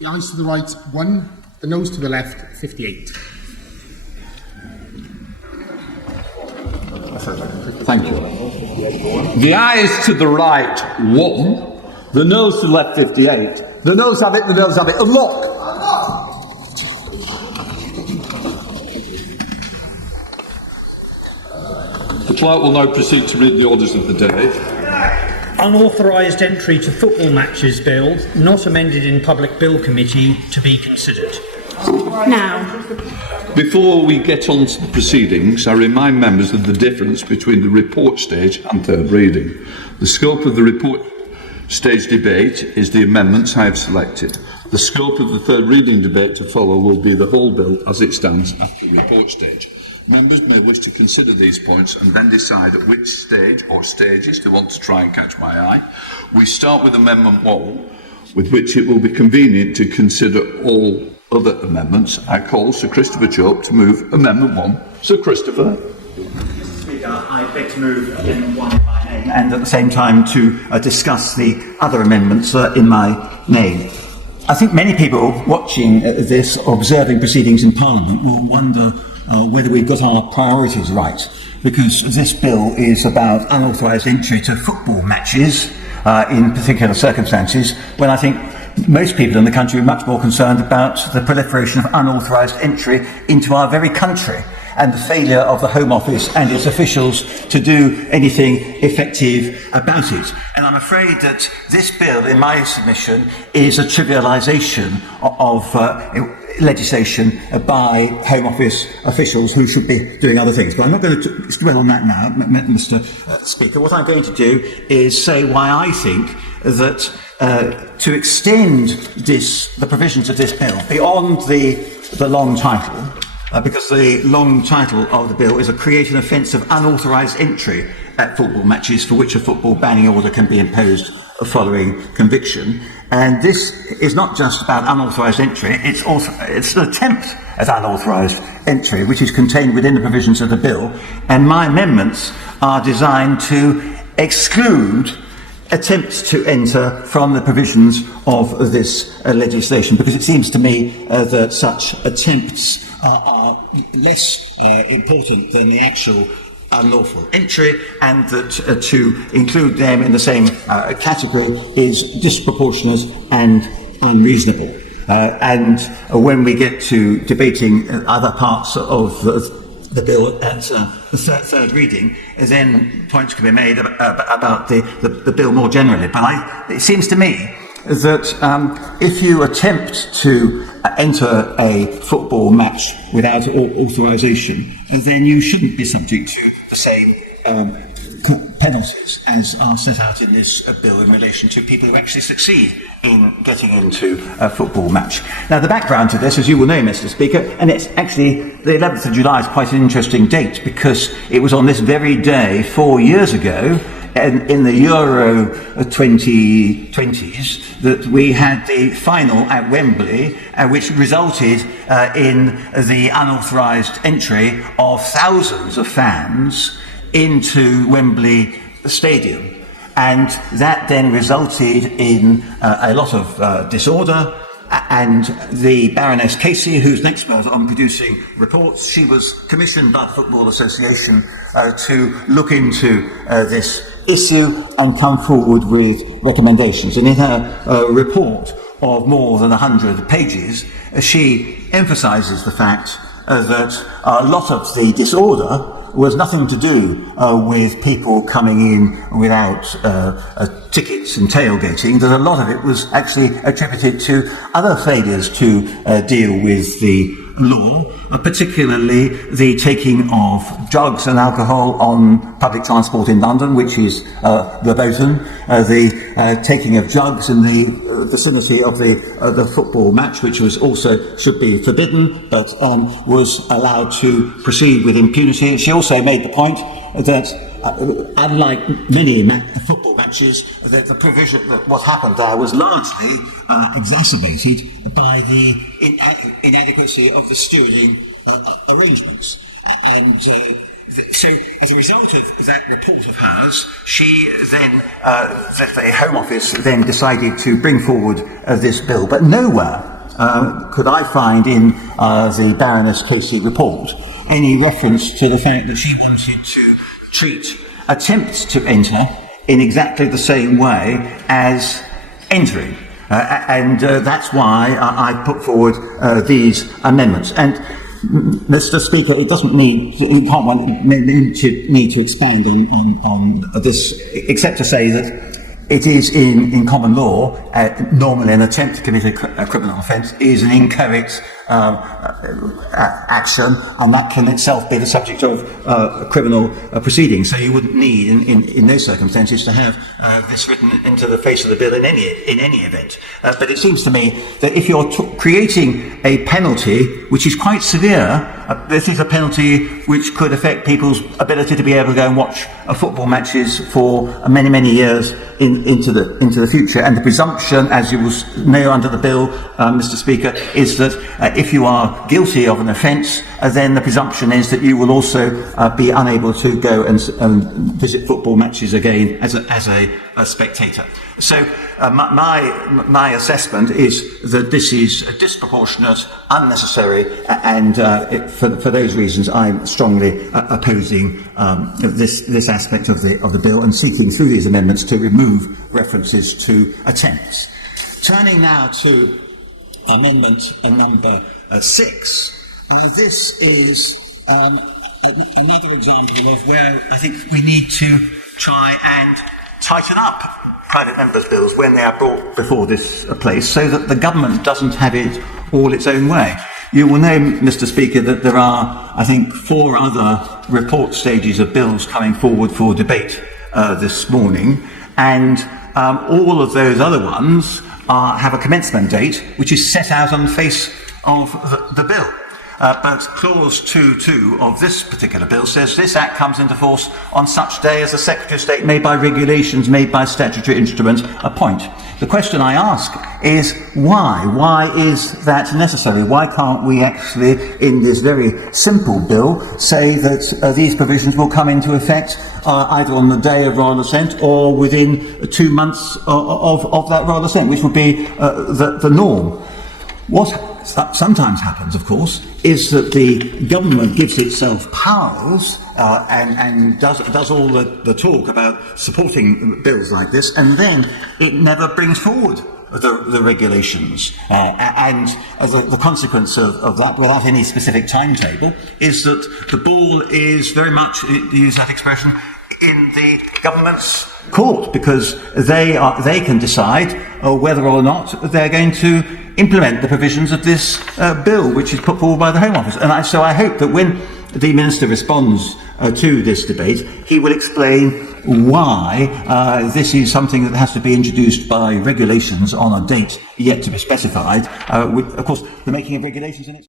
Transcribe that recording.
The ayes to the right, 1. The noes to the left, 58. Thank you. The ayes to the right, 1. The noes to the left, 58. The noes have it, the noes have it. Unlock! The clerk will now proceed to read the orders of the day. Unauthorised entry to football matches bill, not amended in public bill committee, to be considered. Now. Before we get on to the proceedings, I remind members of the difference between the report stage and third reading. The scope of the report stage debate is the amendments I have selected. The scope of the third reading debate to follow will be the whole bill as it stands after the report stage. Members may wish to consider these points and then decide at which stage or stages they want to try and catch my eye. We start with Amendment 1, with which it will be convenient to consider all other amendments. I call Sir Christopher Chope to move Amendment 1. Sir Christopher. Speaker, I beg to move Amendment 1 in my name, and at the same time to discuss the other amendments in my name. I think many people watching this, observing proceedings in Parliament, will wonder whether we've got our priorities right, because this bill is about unauthorised entry to football matches in particular circumstances, when I think most people in the country are much more concerned about the proliferation of unauthorised entry into our very country and the failure of the Home Office and its officials to do anything effective about it. And I'm afraid that this bill, in my submission, is a trivialisation of legislation by Home Office officials who should be doing other things. But I'm not going to dwell on that now, Mr. Speaker. What I'm going to do is say why I think that to extend the provisions of this bill beyond the long title, because the long title of the bill is create an offence of unauthorised entry at football matches for which a football banning order can be imposed following conviction. And this is not just about unauthorised entry, it's an attempt at unauthorised entry, which is contained within the provisions of the bill. And my amendments are designed to exclude attempts to enter from the provisions of this legislation, because it seems to me that such attempts are less important than the actual unlawful entry, and that to include them in the same category is disproportionate and unreasonable. And when we get to debating other parts of the bill at the third reading, then points can be made about the bill more generally. But it seems to me that if you attempt to enter a football match without authorisation, then you shouldn't be subject to the same penalties as are set out in this bill in relation to people who actually succeed in getting into a football match. Now, the background to this, as you will know, Mr. Speaker, and it's actually the 11th of July is quite an interesting date, because it was on this very day 4 years ago, in the Euro 2020s, that we had the final at Wembley, which resulted in the unauthorised entry of thousands of fans into Wembley Stadium. And that then resulted in a lot of disorder. And the Baroness Casey, who's an expert on producing reports, she was commissioned by the Football Association to look into this issue and come forward with recommendations. And in her report of more than 100 pages, she emphasises the fact that a lot of the disorder was nothing to do with people coming in without tickets and tailgating, that a lot of it was actually attributed to other failures to deal with the law, particularly the taking of drugs and alcohol on public transport in London, which is verboten, the taking of drugs in the vicinity of the football match, which was also should be forbidden, but was allowed to proceed with impunity. She also made the point that unlike many football matches, that the provision that what happened there was largely exacerbated by the inadequacy of the stewarding arrangements. And so, as a result of that report of hers, she then, the Home Office then decided to bring forward this bill. But nowhere could I find in the Baroness Casey report any reference to the fact that she wanted to treat attempts to enter in exactly the same way as entering. And that's why I put forward these amendments. And Mr. Speaker, it doesn't need, you can't want me to expand on this, except to say that it is in common law, normally an attempt to commit a criminal offence is an inchoate action, and that can itself be the subject of criminal proceedings. So you wouldn't need, in those circumstances, to have this written into the face of the bill in any event. But it seems to me that if you're creating a penalty which is quite severe, this is a penalty which could affect people's ability to be able to go and watch football matches for many, many years into the future. And the presumption, as you will know under the bill, Mr. Speaker, is that if you are guilty of an offence, then the presumption is that you will also be unable to go and visit football matches again as a spectator. So my assessment is that this is disproportionate, unnecessary, and for those reasons I'm strongly opposing this aspect of the bill and seeking through these amendments to remove references to attempts. Turning now to amendment number 6, this is another example of where I think we need to try and tighten up private members' bills when they are brought before this place, so that the government doesn't have it all its own way. You will know, Mr. Speaker, that there are, I think, 4 other report stages of bills coming forward for debate this morning, and all of those other ones have a commencement date which is set out on the face of the bill. But clause 2.2 of this particular bill says this act comes into force on such day as the Secretary of State may by regulations made by statutory instrument appoint. The question I ask is why? Why is that necessary? Why can't we actually, in this very simple bill, say that these provisions will come into effect either on the day of royal assent or within 2 months of that royal assent, which would be the norm? What sometimes happens, of course, is that the government gives itself powers and does all the talk about supporting bills like this, and then it never brings forward the regulations. And the consequence of that, without any specific timetable, is that the ball is very much, to use that expression, in the government's court, because they can decide whether or not they're going to implement the provisions of this bill, which is put forward by the Home Office. And so I hope that when the Minister responds to this debate, he will explain why this is something that has to be introduced by regulations on a date yet to be specified, with, of course, the making of regulations in it.